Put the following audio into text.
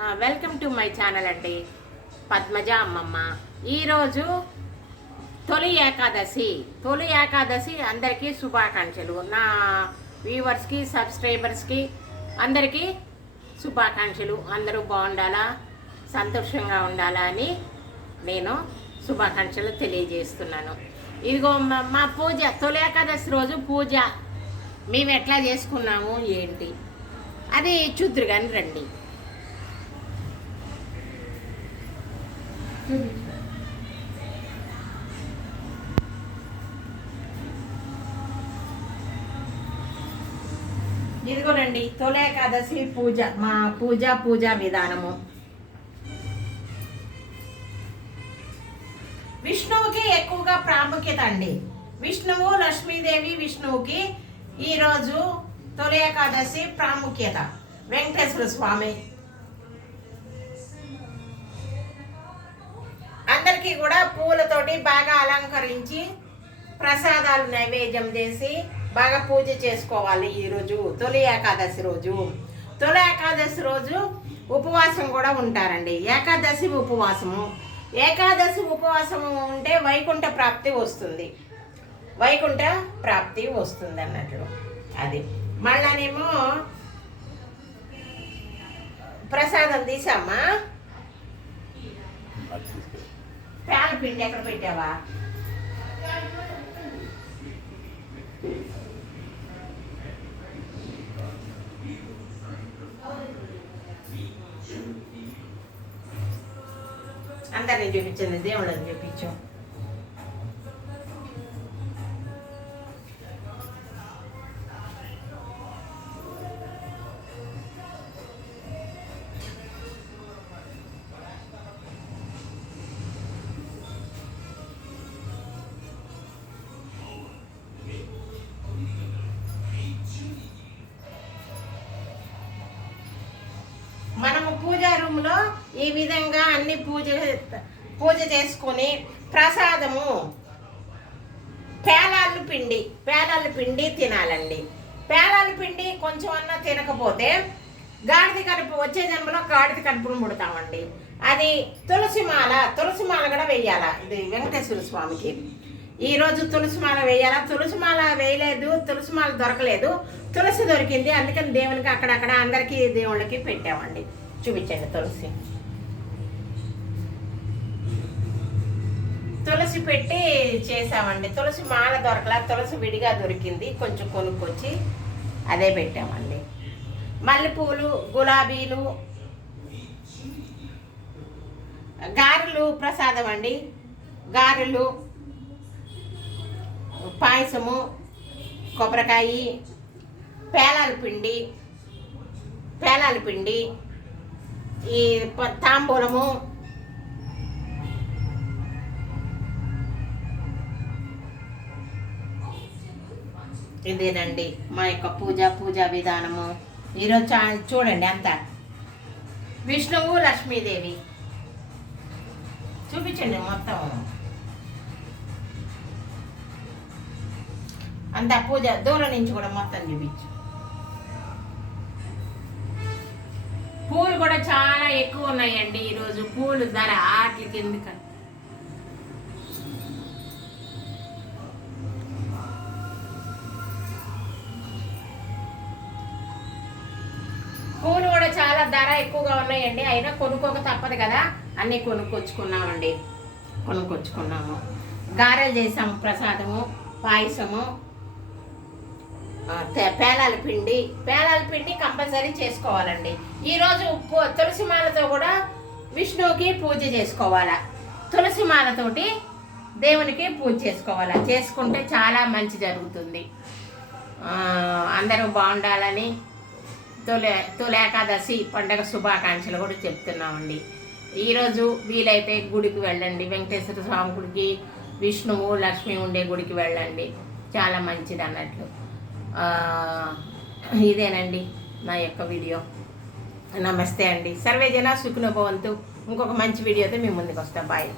Welcome to my channel అండి. పద్మజ అమ్మమ్మ. ఈరోజు తొలి ఏకాదశి. తొలి ఏకాదశి అందరికీ శుభాకాంక్షలు. నా వ్యూవర్స్కి సబ్స్క్రైబర్స్కి అందరికీ శుభాకాంక్షలు. అందరూ బాగుండాలా? సంతోషంగా ఉండాలా అని నేను శుభాకాంక్షలు తెలియజేస్తున్నాను. ఇదిగో మా- మా పూజ తొలి ఏకాదశి రోజు పూజ. మేము ఎట్లా చేసుకున్నాము ఏంటి? అది చూద్దరు కానీ రండి. ఇదిగోనండి తొలి ఏకాదశి పూజ మా పూజ పూజా విధానము. విష్ణువుకి ఎక్కువగా ప్రాముఖ్యత అండి. విష్ణువు లక్ష్మీదేవి విష్ణువుకి ఈరోజు తొలి ఏకాదశి ప్రాముఖ్యత. వెంకటేశ్వర స్వామి అందరికీ కూడా పూలతోటి బాగా అలంకరించి ప్రసాదాలు నైవేద్యం చేసి బాగా పూజ చేసుకోవాలి ఈరోజు తొలి ఏకాదశి రోజు. తొలి ఏకాదశి రోజు ఉపవాసం కూడా ఉంటారండి. ఏకాదశి ఉపవాసము. ఏకాదశి ఉపవాసము ఉంటే వైకుంఠ ప్రాప్తి వస్తుంది. వైకుంఠ ప్రాప్తి వస్తుంది అన్నట్లు అది. మళ్ళానేమో ప్రసాదం తీసామా? పేల పిండి ఎక్కడ పెట్టావా? అందరిని చూపించండి దేవుళ్ళని చూపించు. ఈ విధంగా అన్ని పూజ పూజ చేసుకొని ప్రసాదము పేలాలు పిండి పేలాలు పిండి తినాలండి. పేలాలు పిండి కొంచెం అన్నా తినకపోతే గాడిద కడుపు వచ్చే జన్మలో గాడిద కడుపును ముడతామండి. అది తులసి మాల తులసి మాల కూడా వెయ్యాల ఇది వెంకటేశ్వర స్వామికి. ఈరోజు తులసి మాల వేయాలా? తులసి మాల వేయలేదు తులసి మాల దొరకలేదు. తులసి దొరికింది అందుకని దేవునికి అక్కడక్కడ అందరికీ దేవుళ్ళకి పెట్టామండి. చూపించండి తులసి. తులసి పెట్టి చేసామండి. తులసి మాల దొరకలా తులసి విడిగా దొరికింది. కొంచెం కొనుక్కొచ్చి అదే పెట్టామండి. మల్లెపూలు గులాబీలు గారెలు ప్రసాదం అండి. గారెలు పాయసము కొబ్బరికాయ పేలాల పిండి పేలాల పిండి ఈ తాంబూలము. ఇదేనండి మా యొక్క పూజ పూజా విధానము. ఈరోజు చూడండి అంత. విష్ణువు లక్ష్మీదేవి. చూపించండి మొత్తం. అంత పూజ దూరం నుంచి కూడా మొత్తం చూపించు. పూలు కూడా చాలా ఎక్కువ ఉన్నాయండి ఈరోజు పూలు ధర ఆటలకి ఎందుకని? పూలు కూడా చాలా ధర ఎక్కువగా ఉన్నాయండి. అయినా కొనుక్కోక తప్పదు కదా. అన్నీ కొనుక్కొచ్చుకున్నామండి. కొనుక్కొచ్చుకున్నాము. గారెలు చేసాము ప్రసాదము పాయసము. పేలాల పిండి. పేలాల పిండి కంపల్సరీ చేసుకోవాలండి. ఈరోజు తులసి మాలతో కూడా విష్ణువుకి పూజ చేసుకోవాలా. తులసి మాలతోటి దేవునికి పూజ చేసుకోవాలా. చేసుకుంటే చాలా మంచి జరుగుతుంది. అందరూ బాగుండాలని తులే తులేకాదశి ఏకాదశి పండగ శుభాకాంక్షలు కూడా చెప్తున్నామండి. ఈరోజు వీలైతే గుడికి వెళ్ళండి. వెంకటేశ్వర స్వామి గుడికి విష్ణువు లక్ష్మి ఉండే గుడికి వెళ్ళండి. చాలా మంచిది అన్నట్లు. ఇదేనండి నా యొక్క వీడియో. నమస్తే అండి. సర్వే జన సుఖనుభవంతు ఇంకొక మంచి వీడియోతో మీ ముందుకు వస్తాం బాయ్.